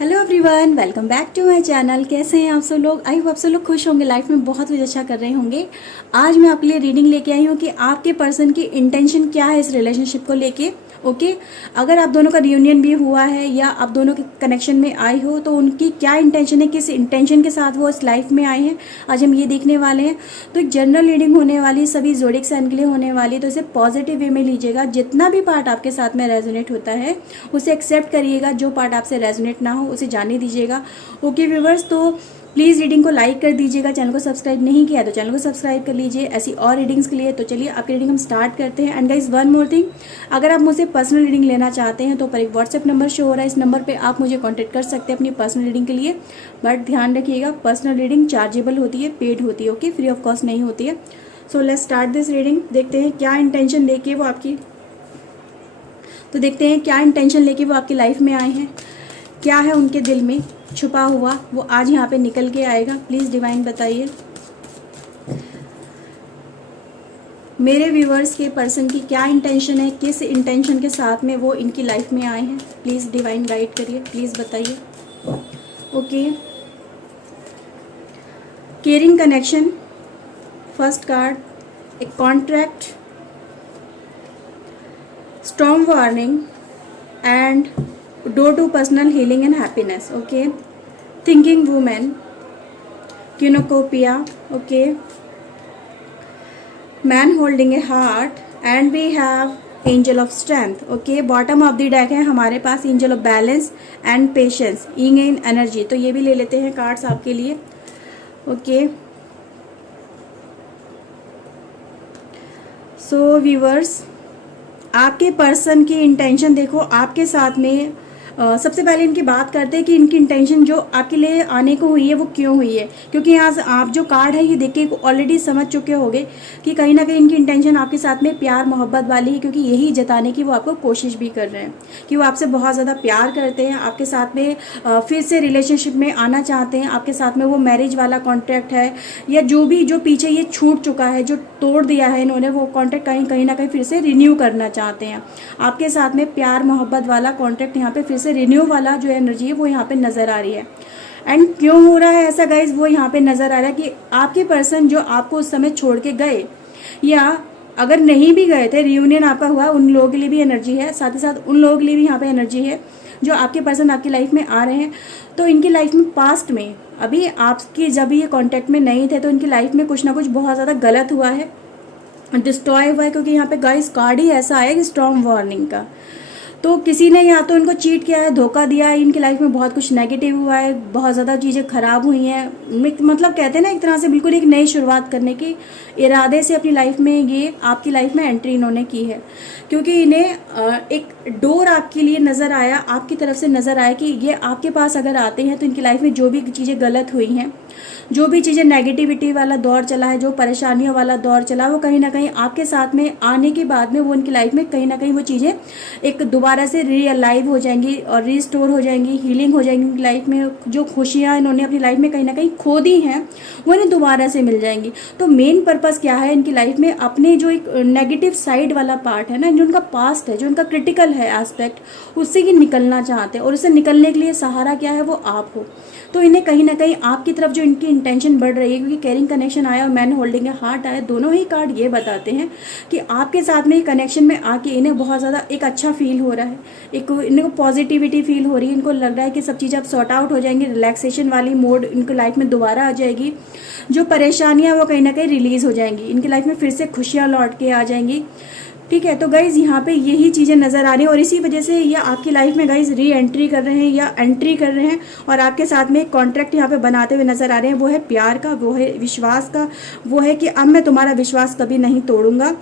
Hello everyone, welcome back to my channel. कैसे हैं आप सब लोग? आई होप आप सब लोग खुश होंगे, लाइफ में बहुत कुछ अच्छा कर रहे होंगे। आज मैं आपके लिए रीडिंग लेके आई हूँ कि आपके पर्सन की इंटेंशन क्या है इस रिलेशनशिप को लेके। ओके, अगर आप दोनों का रियूनियन भी हुआ है या आप दोनों के कनेक्शन में आए हो तो उनकी क्या इंटेंशन है, किस इंटेंशन के साथ वो इस लाइफ में आए हैं, आज हम ये देखने वाले हैं। तो एक जनरल रीडिंग होने वाली, सभी ज़ोडिक साइन के लिए होने वाली, तो इसे पॉजिटिव वे में लीजिएगा। जितना भी पार्ट आपके साथ में रेजोनेट होता है उसे एक्सेप्ट करिएगा, जो पार्ट आपसे रेजोनेट ना हो उसे जाने दीजिएगा। ओके व्यूवर्स, तो प्लीज़ रीडिंग को लाइक कर दीजिएगा। चैनल को सब्सक्राइब नहीं किया तो चैनल को सब्सक्राइब कर लीजिए ऐसी और रीडिंग्स के लिए। तो चलिए आपकी रीडिंग हम स्टार्ट करते हैं। And guys, one more thing, अगर आप मुझसे पर्सनल रीडिंग लेना चाहते हैं तो ऊपर एक व्हाट्सएप नंबर शो हो रहा है, इस नंबर पे आप मुझे कांटेक्ट कर सकते हैं अपनी पर्सनल रीडिंग के लिए। बट ध्यान रखिएगा, पर्सनल रीडिंग चार्जेबल होती है, पेड होती है, ओके, फ्री ऑफ कॉस्ट नहीं होती है। So let's start this reading. देखते हैं क्या इंटेंशन लेके वो आपकी लाइफ में आए हैं, क्या है उनके दिल में छुपा हुआ, वो आज यहाँ पे निकल के आएगा। प्लीज़ डिवाइन बताइए मेरे व्यूवर्स के पर्सन की क्या इंटेंशन है, किस इंटेंशन के साथ में वो इनकी लाइफ में आए हैं। प्लीज़ डिवाइन गाइड करिए, प्लीज़ बताइए। Okay, caring connection, first card, एक contract, storm warning and door to personal healing and happiness. Okay, thinking woman, cornucopia. Okay, man holding a heart and we have angel of strength. Okay, bottom of the deck है हमारे पास angel of balance and patience, ying and energy। तो ये भी ले लेते हैं cards आपके लिए। ओके, सो व्यूवर्स, आपके पर्सन की इंटेंशन देखो आपके साथ में। सबसे पहले इनकी बात करते हैं कि इनकी इंटेंशन जो आपके लिए आने को हुई है वो क्यों हुई है, क्योंकि यहाँ आप जो कार्ड है ये देख के ऑलरेडी समझ चुके होंगे कि कहीं ना कहीं इनकी इंटेंशन आपके साथ में प्यार मोहब्बत वाली है, क्योंकि यही जताने की वो आपको कोशिश भी कर रहे हैं कि वो आपसे बहुत ज़्यादा प्यार करते हैं, आपके साथ में फिर से रिलेशनशिप में आना चाहते हैं, आपके साथ में वो मैरिज वाला कॉन्ट्रैक्ट है या जो पीछे ये छूट चुका है, जो तोड़ दिया है इन्होंने, वो कॉन्ट्रैक्ट कहीं ना कहीं फिर से रिन्यू करना चाहते हैं। आपके साथ में प्यार मोहब्बत वाला कॉन्ट्रैक्ट यहाँ पे फिर से रिन्यू वाला जो एनर्जी है वो यहाँ पे नज़र आ रही है। एंड क्यों हो रहा है ऐसा गाइज, वो यहाँ पे नज़र आ रहा है कि आपके पर्सन जो आपको उस समय छोड़ के गए या अगर नहीं भी गए थे, रियूनियन आपका हुआ, उन लोगों के लिए भी एनर्जी है, साथ ही साथ उन लोगों के लिए भी यहाँ पे एनर्जी है जो आपके पर्सन आपकी लाइफ में आ रहे हैं। तो इनकी लाइफ में पास्ट में अभी आपकी जब ये कॉन्टेक्ट में नहीं थे तो इनकी लाइफ में कुछ ना कुछ बहुत ज़्यादा गलत हुआ है, डिस्ट्रॉय हुआ है, क्योंकि यहाँ पे गाइस कार्ड ही ऐसा है कि स्टॉर्म वार्निंग का। तो किसी ने या तो इनको चीट किया है, धोखा दिया है, इनकी लाइफ में बहुत कुछ नेगेटिव हुआ है, बहुत ज़्यादा चीज़ें खराब हुई हैं। मतलब कहते हैं ना, एक तरह से बिल्कुल एक नई शुरुआत करने की इरादे से अपनी लाइफ में ये आपकी लाइफ में एंट्री इन्होंने की है, क्योंकि इन्हें एक डोर आपके लिए नज़र आया, आपकी तरफ से नज़र आया कि ये आपके पास अगर आते हैं तो इनकी लाइफ में जो भी चीज़ें गलत हुई हैं, जो भी चीज़ें नेगेटिविटी वाला दौर चला है, जो परेशानियों वाला दौर चला, वो कहीं ना कहीं आपके साथ में आने के बाद में वो उनकी लाइफ में कहीं ना कहीं वो चीज़ें एक दोबारा से रीअलाइव हो जाएंगी और रीस्टोर हो जाएंगी, हीलिंग हो जाएंगी। उनकी लाइफ में जो खुशियाँ इन्होंने अपनी लाइफ में कहीं ना कहीं खो दी हैं वो इन्हें दोबारा से मिल जाएंगी। तो मेन पर्पज़ क्या है इनकी लाइफ में, अपने जो एक नेगेटिव साइड वाला पार्ट है ना, जो उनका पास्ट है, जो उनका क्रिटिकल है एस्पेक्ट, उससे ये निकलना चाहते हैं और उससे निकलने के लिए सहारा क्या है, वो आप हो। तो इन्हें कहीं ना कहीं आपकी तरफ जो इनकी इंटेंशन बढ़ रही है, क्योंकि कैरिंग कनेक्शन आया और मैन होल्डिंग ए हार्ट आया, दोनों ही कार्ड ये बताते हैं कि आपके साथ में कनेक्शन में आके इन्हें बहुत ज़्यादा एक अच्छा फील हो रहा है, एक इनको पॉजिटिविटी फील हो रही है, इनको लग रहा है कि सब चीज़ अब सॉर्ट आउट हो जाएंगी, रिलैक्सेशन वाली मोड इनकी लाइफ में दोबारा आ जाएगी, जो परेशानियाँ वो कहीं ना कहीं रिलीज़ हो जाएंगी, इनकी लाइफ में फिर से खुशियाँ लौट के आ जाएंगी। ठीक है, तो गाइज यहाँ पे यही चीज़ें नज़र आ रही हैं और इसी वजह से ये आपकी लाइफ में गाइज री एंट्री कर रहे हैं या एंट्री कर रहे हैं और आपके साथ में एक कॉन्ट्रैक्ट यहाँ पे बनाते हुए नज़र आ रहे हैं। वो है प्यार का, वो है विश्वास का, वो है कि अब मैं तुम्हारा विश्वास कभी नहीं तोड़ूंगा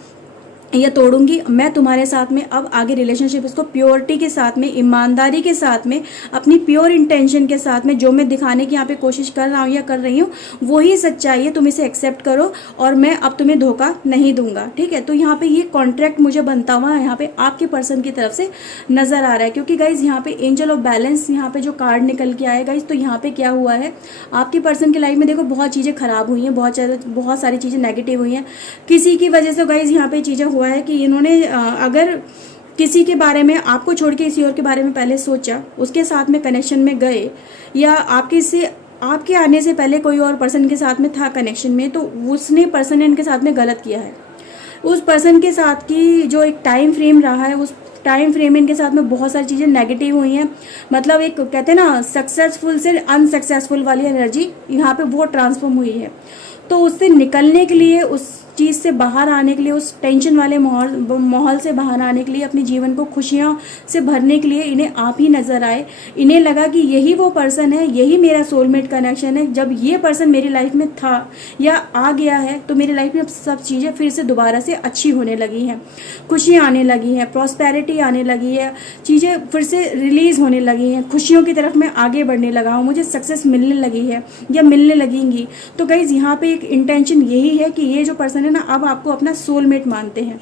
या तोड़ूंगी, मैं तुम्हारे साथ में अब आगे रिलेशनशिप इसको प्योरिटी के साथ में, ईमानदारी के साथ में, अपनी प्योर इंटेंशन के साथ में, जो मैं दिखाने की यहाँ पे कोशिश कर रहा हूँ या कर रही हूँ वही सच्चाई है, तुम इसे एक्सेप्ट करो और मैं अब तुम्हें धोखा नहीं दूंगा। ठीक है, तो यहाँ पे ये कॉन्ट्रैक्ट मुझे बनता हुआ यहाँ पे आपके पर्सन की तरफ से नजर आ रहा है, क्योंकि गाइज यहाँ पे एंजल ऑफ बैलेंस यहाँ पे जो कार्ड निकल के आया गाइज, तो यहाँ पे क्या हुआ है, आपकी पर्सन की लाइफ में देखो बहुत चीज़ें खराब हुई हैं, बहुत सारी चीज़ें नेगेटिव हुई हैं, किसी की वजह से गाइज यहाँ पे चीज़ें हुआ है कि इन्होंने अगर किसी के बारे में, आपको छोड़ के किसी और के बारे में पहले सोचा, उसके साथ में कनेक्शन में गए, या आपके आने से पहले कोई और पर्सन के साथ में था कनेक्शन में, तो उसने पर्सन ने इनके साथ में गलत किया है। उस पर्सन के साथ की जो एक टाइम फ्रेम रहा है, उस टाइम फ्रेम में इनके साथ में बहुत सारी चीज़ें नेगेटिव हुई हैं। मतलब एक कहते हैं ना, सक्सेसफुल से अनसक्सेसफुल वाली एनर्जी यहाँ पे वो ट्रांसफॉर्म हुई है। तो उससे निकलने के लिए, उस चीज़ से बाहर आने के लिए, उस टेंशन वाले माहौल से बाहर आने के लिए, अपने जीवन को खुशियाँ से भरने के लिए इन्हें आप ही नज़र आए। इन्हें लगा कि यही वो पर्सन है, यही मेरा सोलमेट कनेक्शन है। जब ये पर्सन मेरी लाइफ में था या आ गया है, तो मेरी लाइफ में अब सब चीज़ें फिर से दोबारा से अच्छी होने लगी हैं, खुशियाँ आने लगी हैं, प्रॉस्पेरिटी आने लगी है, चीज़ें फिर से रिलीज़ होने लगी हैं, खुशियों की तरफ मैं आगे बढ़ने लगा हूँ, मुझे सक्सेस मिलने लगी है या मिलने लगेंगी। तो गाइज़ यहाँ पे एक इंटेंशन यही है कि ये जो पर्सन है ना, अब आपको अपना सोलमेट मानते हैं,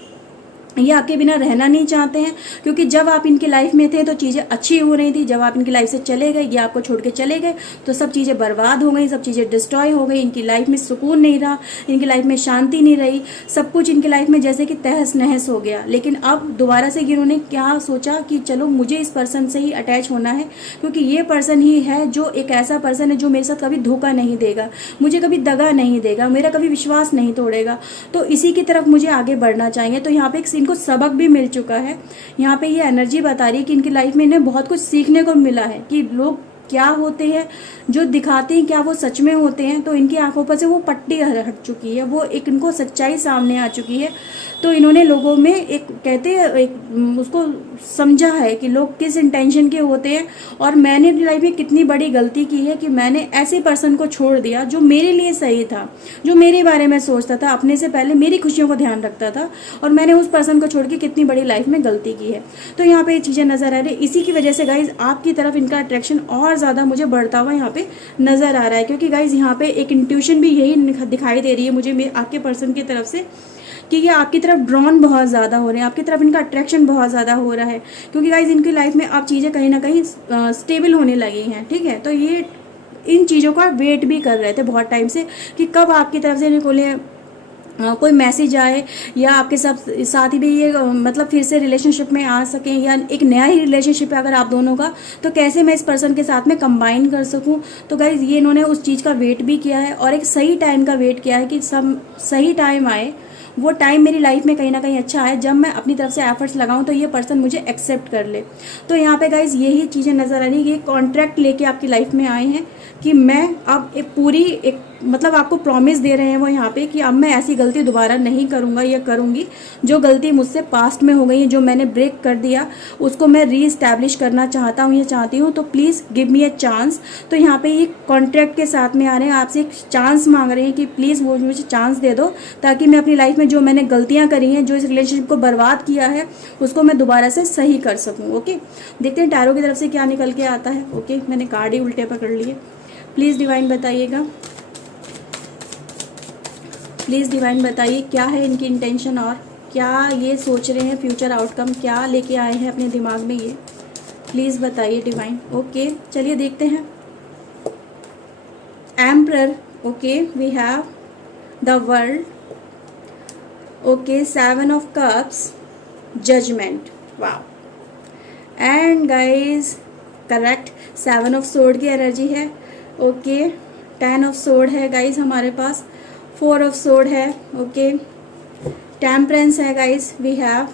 ये आपके बिना रहना नहीं चाहते हैं। क्योंकि जब आप इनकी लाइफ में थे तो चीज़ें अच्छी हो रही थी, जब आप इनकी लाइफ से चले गए, ये आपको छोड़ के चले गए, तो सब चीज़ें बर्बाद हो गई, सब चीज़ें डिस्ट्रॉय हो गई। इनकी लाइफ में सुकून नहीं रहा, इनकी लाइफ में शांति नहीं रही, सब कुछ इनकी लाइफ में जैसे कि तहस नहस हो गया। लेकिन अब दोबारा से इन्होंने क्या सोचा कि चलो मुझे इस पर्सन से ही अटैच होना है, क्योंकि ये पर्सन ही है जो एक ऐसा पर्सन है जो मेरे साथ कभी धोखा नहीं देगा, मुझे कभी दगा नहीं देगा, मेरा कभी विश्वास नहीं तोड़ेगा। तो इसी की तरफ मुझे आगे बढ़ना चाहिए। तो यहाँ पे इनको सबक भी मिल चुका है। यहाँ पे ये एनर्जी बता रही है कि इनकी लाइफ में इन्हें बहुत कुछ सीखने को मिला है कि लोग क्या होते हैं, जो दिखाते हैं क्या वो सच में होते हैं। तो इनकी आंखों पर से वो पट्टी हट चुकी है, वो एक इनको सच्चाई सामने आ चुकी है। तो इन्होंने लोगों में एक कहते हैं, एक उसको समझा है कि लोग किस इंटेंशन के होते हैं। और मैंने अपनी लाइफ में कितनी बड़ी गलती की है कि मैंने ऐसे पर्सन को छोड़ दिया जो मेरे लिए सही था, जो मेरे बारे में सोचता था, अपने से पहले मेरी खुशियों को ध्यान रखता था, और मैंने उस पर्सन को छोड़ के कितनी बड़ी लाइफ में गलती की है। तो यहाँ पे ये चीज़ें नज़र आ रही है। इसी की वजह से गाइज आपकी तरफ इनका अट्रैक्शन और ज़्यादा मुझे बढ़ता हुआ यहाँ पे नज़र आ रहा है। क्योंकि गाइज यहाँ पे एक इंट्यूशन भी यही दिखाई दे रही है मुझे आपके पर्सन की तरफ से, कि ये आपकी तरफ ड्रॉन बहुत ज़्यादा हो रहे हैं, आपकी तरफ इनका अट्रैक्शन बहुत ज़्यादा हो रहा है। क्योंकि गाइज इनकी लाइफ में अब चीज़ें कहीं ना कहीं स्टेबल होने लगी हैं, ठीक है। तो ये इन चीज़ों का वेट भी कर रहे थे बहुत टाइम से कि कब आपकी तरफ से इन्हें कोई मैसेज आए, या आपके साथ ही भी ये मतलब फिर से रिलेशनशिप में आ सकें, या एक नया ही रिलेशनशिप है अगर आप दोनों का, तो कैसे मैं इस पर्सन के साथ में कंबाइन कर सकूं। तो गाइज ये इन्होंने उस चीज़ का वेट भी किया है, और एक सही टाइम का वेट किया है कि सब सही टाइम आए, वो टाइम मेरी लाइफ में कहीं ना कहीं अच्छा है, जब मैं अपनी तरफ से एफर्ट्स लगाऊं तो ये पर्सन मुझे एक्सेप्ट कर ले। तो यहाँ पे गाइज यही चीज़ें नज़र आ रही है। ये कॉन्ट्रैक्ट लेके आपकी लाइफ में आए हैं कि मैं अब एक मतलब आपको प्रॉमिस दे रहे हैं वो यहाँ पे कि अब मैं ऐसी गलती दोबारा नहीं करूँगा या करूँगी। जो गलती मुझसे पास्ट में हो गई है, जो मैंने ब्रेक कर दिया, उसको मैं रीइस्टैब्लिश करना चाहता हूँ या चाहती हूँ। तो please give me a chance. तो यहाँ पे ये कॉन्ट्रैक्ट के साथ में आ रहे हैं, आपसे एक चांस मांग रहे हैं कि प्लीज़ वो मुझे चांस दे दो, ताकि मैं अपनी लाइफ में जो मैंने गलतियाँ करी हैं, जो इस रिलेशनशिप को बर्बाद किया है, उसको मैं दोबारा से सही कर सकूँ। ओके, देखते हैं टैरो की तरफ से क्या निकल के आता है। ओके, मैंने कार्ड ही उल्टे पकड़ लिए। प्लीज़ डिवाइन बताइएगा, प्लीज़ डिवाइन बताइए क्या है इनकी इंटेंशन, और क्या ये सोच रहे हैं, फ्यूचर आउटकम क्या लेके आए हैं अपने दिमाग में ये, प्लीज़ बताइए डिवाइन। ओके, चलिए देखते हैं। Emperor, okay, we have the world, okay, 7 of cups, judgement, wow, and guys correct, 7 of sword की एनर्जी है। ओके, 10 ऑफ सोर्ड है गाइज हमारे पास, 4 ऑफ सोर्ड है। ओके, टेम्परेंस है guys, we have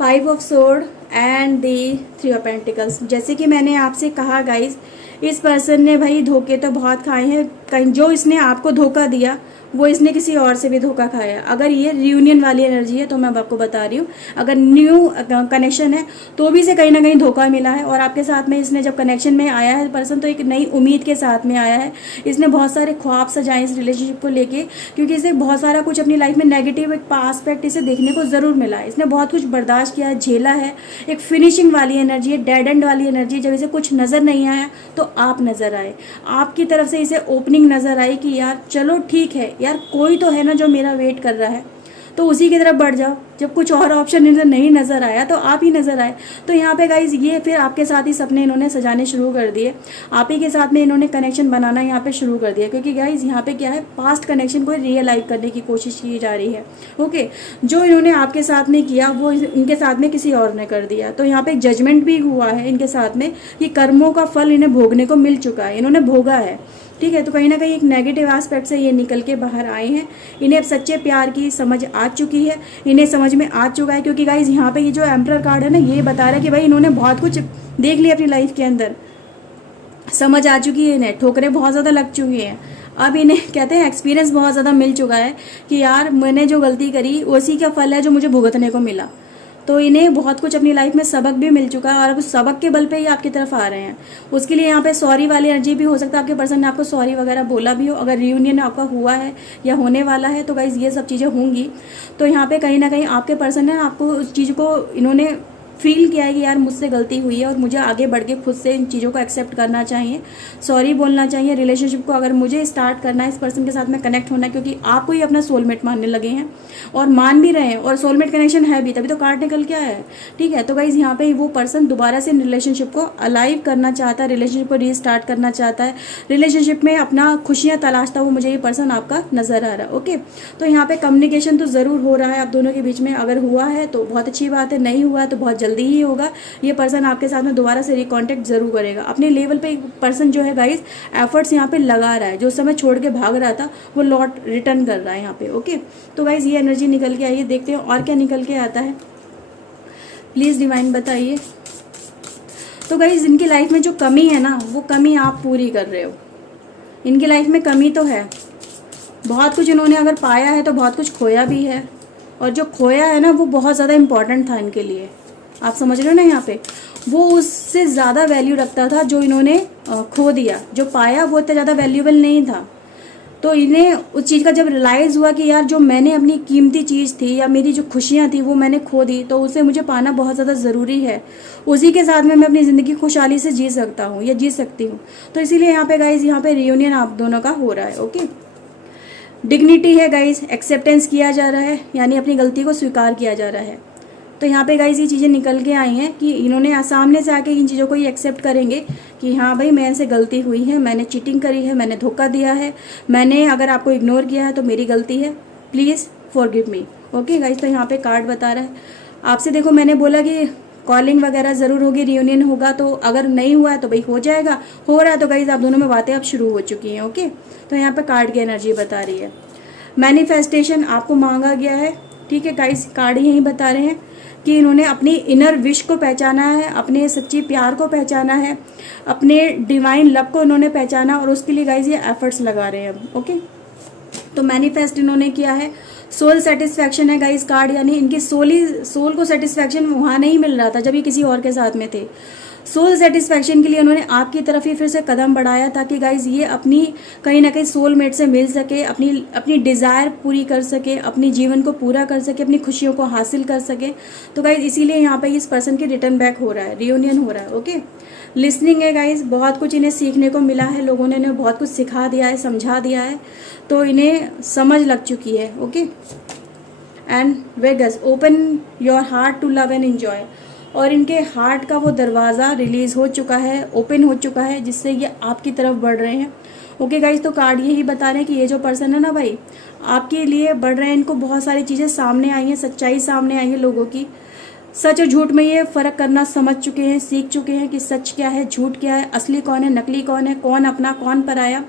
5 of sword and the 3 of pentacles. जैसे कि मैंने आपसे कहा गाइज, इस पर्सन ने भाई धोखे तो बहुत खाए हैं, कहीं जो इसने आपको धोखा दिया वो इसने किसी और से भी धोखा खाया। अगर ये रियूनियन वाली एनर्जी है तो मैं आपको बता रही हूँ, अगर न्यू कनेक्शन है तो भी इसे कहीं ना कहीं धोखा मिला है। और आपके साथ में इसने जब कनेक्शन में आया है पर्सन, तो एक नई उम्मीद के साथ में आया है। इसने बहुत सारे ख्वाब सजाए इस रिलेशनशिप को लेके, क्योंकि इसे बहुत सारा कुछ अपनी लाइफ में नेगेटिव एक आस्पेक्ट इसे देखने को ज़रूर मिला है। इसने बहुत कुछ बर्दाश्त किया है, झेला है। एक फिनिशिंग वाली एनर्जी है, डेड एंड वाली एनर्जी। जब इसे कुछ नज़र नहीं आया तो आप नज़र आए, आपकी तरफ से इसे ओपनिंग नज़र आई कि यार चलो ठीक है यार, कोई तो है ना जो मेरा वेट कर रहा है, तो उसी की तरफ बढ़ जाओ। जब कुछ और ऑप्शन इन्हें नहीं नज़र आया तो आप ही नज़र आए। तो यहाँ पे गाइज ये फिर आपके साथ ही सपने इन्होंने सजाने शुरू कर दिए, आप ही के साथ में इन्होंने कनेक्शन बनाना यहाँ पे शुरू कर दिया, क्योंकि गाइज यहाँ पे क्या है, पास्ट कनेक्शन को रियलाइज करने की कोशिश की जा रही है। ओके, जो इन्होंने आपके साथ में किया वो इनके साथ में किसी और ने कर दिया। तो यहाँ पे एक जजमेंट भी हुआ है इनके साथ में कि कर्मों का फल इन्हें भोगने को मिल चुका है, इन्होंने भोगा है। ठीक है, तो कहीं ना कहीं एक नेगेटिव एस्पेक्ट से ये निकल के बाहर आए हैं। इन्हें अब सच्चे प्यार की समझ आ चुकी है, इन्हें समझ में आ चुका है, क्योंकि गाइज यहाँ पे ये जो एम्परर कार्ड है ना, ये बता रहा है कि भाई इन्होंने बहुत कुछ देख लिया अपनी लाइफ के अंदर, समझ आ चुकी है इन्हें, ठोकरें बहुत ज़्यादा लग चुकी हैं। अब इन्हें कहते हैं एक्सपीरियंस बहुत ज़्यादा मिल चुका है कि यार मैंने जो गलती करी उसी का फल है जो मुझे भुगतने को मिला। तो इन्हें बहुत कुछ अपनी लाइफ में सबक भी मिल चुका है और उस सबक के बल पे ही आपकी तरफ आ रहे हैं। उसके लिए यहाँ पे सॉरी वाली एनर्जी भी हो सकता है, आपके पर्सन ने आपको सॉरी वगैरह बोला भी हो। अगर रियूनियन आपका हुआ है या होने वाला है तो गाइज ये सब चीज़ें होंगी। तो यहाँ पे कहीं ना कहीं आपके पर्सन ने आपको उस चीज़ को इन्होंने फील किया है कि यार मुझसे गलती हुई है और मुझे आगे बढ़ के खुद से इन चीज़ों को एक्सेप्ट करना चाहिए, सॉरी बोलना चाहिए। रिलेशनशिप को अगर मुझे स्टार्ट करना है, इस पर्सन के साथ में कनेक्ट होना है, क्योंकि आपको ही अपना सोलमेट मानने लगे हैं और मान भी रहे हैं, और सोलमेट कनेक्शन है भी, तभी तो कार्ड निकल के आया है। ठीक है, तो गाइज यहाँ पे वो पर्सन दोबारा से रिलेशनशिप को अलाइव करना चाहता है, रिलेशनशिप को रीस्टार्ट करना चाहता है, रिलेशनशिप में अपना खुशियाँ तलाशता हुआ मुझे ये पर्सन आपका नजर आ रहा है। ओके, तो यहाँ पे कम्युनिकेशन तो ज़रूर हो रहा है आप दोनों के बीच में। अगर हुआ है तो बहुत अच्छी बात है, नहीं हुआ है तो बहुत जल्दी ही होगा। ये पर्सन आपके साथ में दोबारा से रिकॉन्टेक्ट जरूर करेगा। अपने लेवल पे एक पर्सन जो है गाइज एफर्ट्स यहाँ पे लगा रहा है, जो समय छोड़ के भाग रहा था वो लौट रिटर्न कर रहा है यहाँ पे। ओके, तो गाइज ये एनर्जी निकल के आई है, देखते हैं और क्या निकल के आता है, प्लीज डिवाइन बताइए। तो गाइज इनकी लाइफ में जो कमी है ना, वो कमी आप पूरी कर रहे हो। इनकी लाइफ में कमी तो है, बहुत कुछ इन्होंने अगर पाया है तो बहुत कुछ खोया भी है, और जो खोया है ना वो बहुत ज़्यादा इंपॉर्टेंट था इनके लिए। आप समझ रहे हो ना, यहाँ पे वो उससे ज़्यादा वैल्यू रखता था जो इन्होंने खो दिया। जो पाया वो इतना ज़्यादा वैल्यूएबल नहीं था। तो इन्हें उस चीज़ का जब रियलाइज़ हुआ कि यार जो मैंने अपनी कीमती चीज़ थी या मेरी जो खुशियाँ थी वो मैंने खो दी, तो उसे मुझे पाना बहुत ज़्यादा ज़रूरी है। उसी के साथ में मैं अपनी ज़िंदगी खुशहाली से जी सकता हूँ या जी सकती हूँ। तो इसीलिए यहाँ पे गाइज यहाँ पे रियूनियन आप दोनों का हो रहा है। ओके, डिग्निटी है गाइज, एक्सेप्टेंस किया जा रहा है, यानी अपनी गलती को स्वीकार किया जा रहा है। तो यहाँ पे गाइज ये चीज़ें निकल के आई हैं कि इन्होंने सामने से आके इन चीज़ों को ये एक्सेप्ट करेंगे कि हाँ भाई मेरे से गलती हुई है, मैंने चीटिंग करी है, मैंने धोखा दिया है, मैंने अगर आपको इग्नोर किया है तो मेरी गलती है, please forgive me. Okay guys, तो यहाँ पे कार्ड बता रहा है आपसे। देखो मैंने बोला कि कॉलिंग वगैरह ज़रूर होगी, रियूनियन होगा, तो अगर नहीं हुआ है तो भाई हो जाएगा, हो रहा है तो गाइज आप दोनों में बातें अब शुरू हो चुकी हैं। ओके, तो यहाँ पे कार्ड की एनर्जी बता रही है मैनिफेस्टेशन आपको मांगा गया है। ठीक है गाइज, कार्ड यही बता रहे हैं कि इन्होंने अपनी इनर विश को पहचाना है, अपने सच्ची प्यार को पहचाना है, अपने डिवाइन लव को इन्होंने पहचाना, और उसके लिए गाइज ये एफर्ट्स लगा रहे हैं अब। ओके, तो मैनिफेस्ट इन्होंने किया है। सोल सेटिस्फैक्शन है गाइज कार्ड, यानी इनकी सोल को सेटिस्फैक्शन वहाँ नहीं मिल रहा था जब ये किसी और के साथ में थे। सोल सेटिस्फैक्शन के लिए उन्होंने आपकी तरफ ही फिर से कदम बढ़ाया ताकि गाइज ये अपनी कहीं ना कहीं सोलमेट से मिल सके, अपनी डिज़ायर पूरी कर सके, अपनी जीवन को पूरा कर सके, अपनी खुशियों को हासिल कर सके। तो गाइज इसीलिए यहाँ पे इस पर्सन की रिटर्न बैक हो रहा है, रियूनियन हो रहा है। ओके, लिसनिंग है गाइज, बहुत कुछ इन्हें सीखने को मिला है, लोगों ने इन्हें बहुत कुछ सिखा दिया है, समझा दिया है, तो इन्हें समझ लग चुकी है। Okay, and Vegas, open your heart to love and enjoy, और इनके हार्ट का वो दरवाज़ा रिलीज़ हो चुका है, ओपन हो चुका है, जिससे ये आपकी तरफ बढ़ रहे हैं। ओके गाइज, तो कार्ड यही बता रहे हैं कि ये जो पर्सन है ना भाई आपके लिए बढ़ रहे हैं, इनको बहुत सारी चीज़ें सामने आई हैं, सच्चाई सामने आई है लोगों की, सच और झूठ में ये फ़र्क करना समझ चुके हैं, सीख चुके हैं कि सच क्या है, झूठ क्या है, असली कौन है, नकली कौन है, कौन अपना कौन पराया,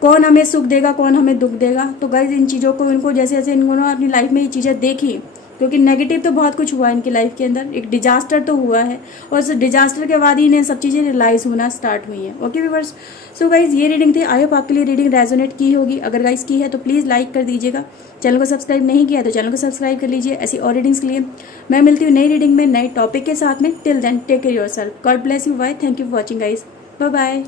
कौन हमें सुख देगा, कौन हमें दुख देगा। तो गाइज इन चीज़ों को इनको जैसे जैसे इन्होंने अपनी लाइफ में ये चीज़ें देखी, क्योंकि नेगेटिव तो बहुत कुछ हुआ इनकी लाइफ के अंदर, एक डिजास्टर तो हुआ है, और उस डिजास्टर के बाद ही इन्हें सब चीज़ें रियलाइज़ होना स्टार्ट हुई हैं। ओके व्यूअर्स, सो गाइज ये रीडिंग थी, आई होप आपके लिए रीडिंग रेजोनेट की होगी। अगर गाइज की है तो प्लीज़ लाइक कर दीजिएगा, चैनल को सब्सक्राइब नहीं किया तो चैनल को सब्सक्राइब कर लीजिए ऐसी और रीडिंग्स के लिए। मैं मिलती हूँ नई रीडिंग में नए टॉपिक के साथ में। Till then take care yourself, God bless you, bye, thank you for watching guys, bye bye.